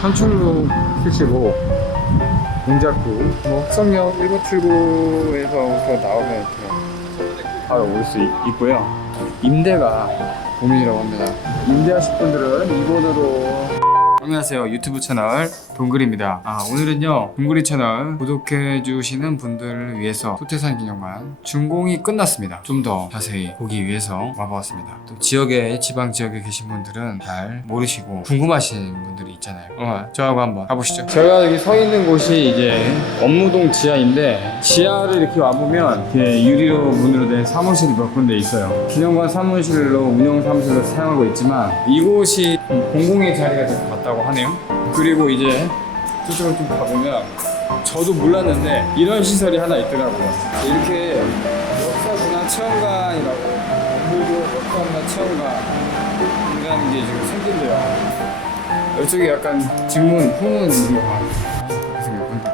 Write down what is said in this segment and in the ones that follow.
산충로 75 동작구 뭐 흑성역 1979에서부터 나오면 바로 올 수 있고요. 임대가 고민이라고 합니다. 임대하실 분들은 이번으로 안녕하세요. 유튜브 채널 동글입니다. 아 오늘은요 동글이 채널 구독해 주시는 분들을 위해서 소태산 기념관 준공이 끝났습니다. 좀 더 자세히 보기 위해서 와보았습니다. 또 지역에 지방 지역에 계신 분들은 잘 모르시고 궁금하신 분들이 있잖아요. 어, 저하고 한번 가보시죠. 제가 여기 서 있는 곳이 이제 업무동 지하인데 지하를 이렇게 와보면 이렇게 유리로 문으로 된 사무실이 몇 군데 있어요. 기념관 사무실로 운영 사무실로 사용하고 있지만 이곳이 공공의 자리가 될것 같다고 하네요. 그리고 이제 저쪽으로 좀 가보면 저도 몰랐는데 이런 시설이 하나 있더라고요. 이렇게 역사문화 체험관이라고 업무도 역사문화 체험관이라는 게 지금 생긴대요. 이쪽에 약간 직문 후문 있는 거 생겼군요.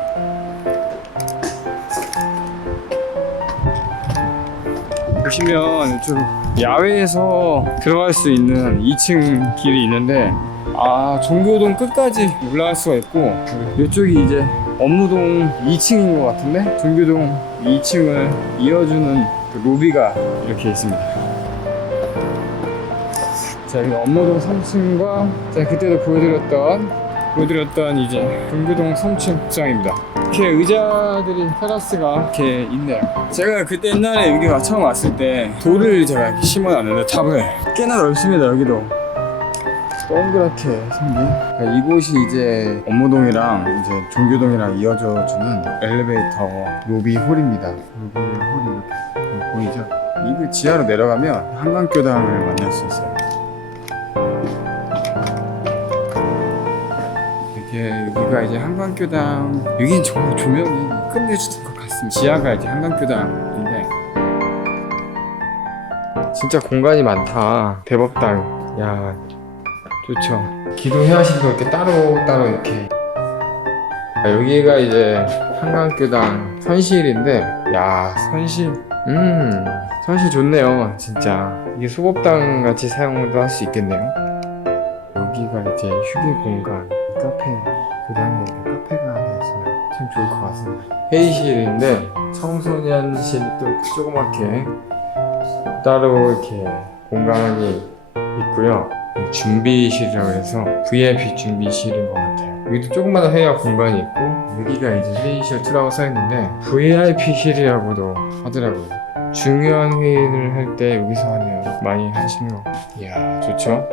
보시면 이쪽 야외에서 들어갈 수 있는 2층 길이 있는데 아 종교동 끝까지 올라갈 수가 있고 이쪽이 이제 업무동 2층인 것 같은데? 종교동 2층을 이어주는 그 로비가 이렇게 있습니다. 자 여기 업무동 3층과 자 그때도 보여드렸던 보여드렸던 이제 종교동 3층 구장입니다. 이렇게 의자들이 테라스가 이렇게 있네요. 제가 그때 옛날에 여기 와- 처음 왔을 때 돌을 제가 이렇게 심어놨는데 탑을 꽤나 넓습니다 여기도 동그랗게 생긴? 그러니까 이곳이 이제 업무동이랑 이제 종교동이랑 이어져 주는 엘리베이터 로비 홀입니다. 로비 홀이 이렇게 보이죠? 이그 지하로 내려가면 한강교당을 만날 수 있어요. 이게 여기가 이제 한강교당 여기는 정말 조명이 끝내주는 것 같습니다. 지하가 이제 한강교당인데 진짜 공간이 많다. 대법당. 야 좋죠 하시는 거 이렇게 따로 따로 이렇게. 아, 여기가 이제 한강교당 선실인데 야 선실. 음 선실 좋네요 진짜. 이게 소법당 같이 사용도 할 수 있겠네요. 여기가 이제 휴게 공간 카페 교당에 그 카페가 하나 있으면 참 좋을 것 같습니다. 회의실인데 청소년실이 또 조그맣게 따로 이렇게 공간이 있고요. 준비실이라고 해서 VIP 준비실인 것 같아요. 여기도 조그마한 회의와 공간이 있고 여기가 이제 회의실 투라고 써있는데 VIP실이라고도 하더라고요. 중요한 회의를 할 때 여기서 하네요 많이 하시는 거 이야 좋죠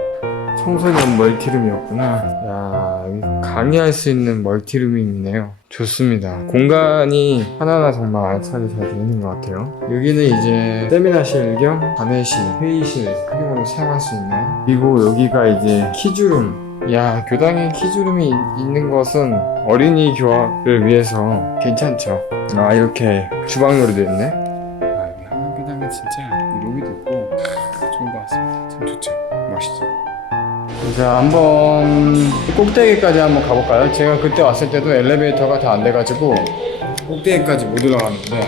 청소년 멀티룸이었구나. 야, 여기 강의 할 수 있는 멀티룸이네요. 좋습니다. 공간이 하나하나 정말 알차게 잘 되어 있는 것 같아요. 여기는 이제 세미나실 겸 관회실, 회의실, 크기으로 사용할 수 있는. 그리고 여기가 이제 키주룸. 야, 교당에 키주룸이 있는 것은 어린이 교학을 위해서 괜찮죠. 아, 이렇게 주방요리도 있네. 아, 여기 한강교당은 진짜 이 로비도 있고 좋은 것 같습니다. 참 좋죠. 멋있죠. 자, 한번 꼭대기까지 한번 가볼까요? 제가 그때 왔을 때도 엘리베이터가 다 안 돼가지고 꼭대기까지 못 올라갔는데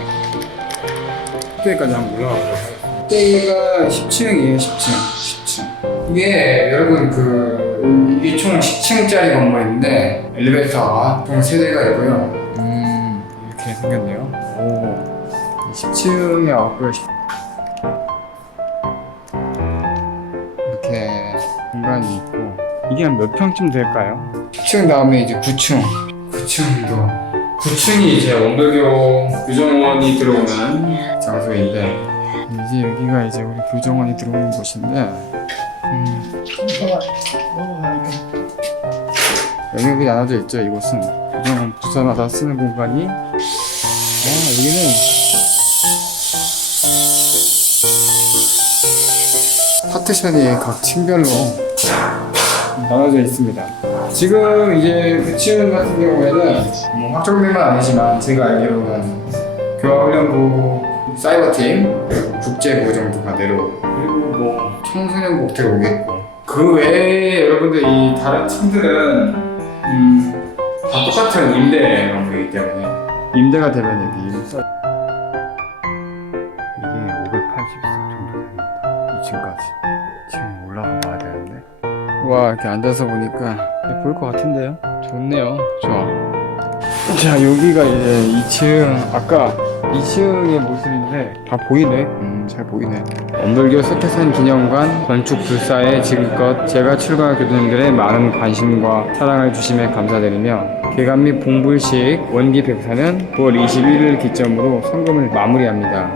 꼭대기까지 한번 올라가보도록. 꼭대기가 10층이에요, 10층. 10층. 이게 여러분 그 이게 총 10층짜리 건물인데 엘리베이터가 총 3대가 있고요. 음, 이렇게 생겼네요. 오, 10층에 왔고요. 이게 한몇 평쯤 될까요? 10층 다음에 이제 9층. 9층도. 9층이 이제 원불교 교정원이 들어오는 장소인데 이제 여기가 이제 우리 교정원이 들어오는 곳인데 음, 영역이 나눠져 있죠 이곳은. 교정원 부서마다 쓰는 공간이. 아 여기는 파티션이 각 층별로 나눠져 있습니다. 지금 이제 그층 같은 경우에는 뭐 확정된건 아니지만 제가 알기로는 교화훈련부 사이버팀 국제부 정도가 내려오고 그리고 뭐 청소년국 들어오겠고 그 외에 여러분들 이 다른 층들은 음, 다 똑같은 임대 건물이기 때문에 임대가 되면 여기 이게 584 정도 됩니다. 2층까지 와 이렇게 앉아서 보니까 보일 것 같은데요? 좋네요. 좋아. 자 여기가 이제 2층 아까 2층의 모습인데 다 보이네. 음, 잘 보이네. 엄불교 서태산 기념관 건축 불사에 지금껏 제가 출강한 교도님들의 많은 관심과 사랑을 주심에 감사드리며 개관 및 봉불식 원기 백사는 9월 21일 기점으로 성금을 마무리합니다.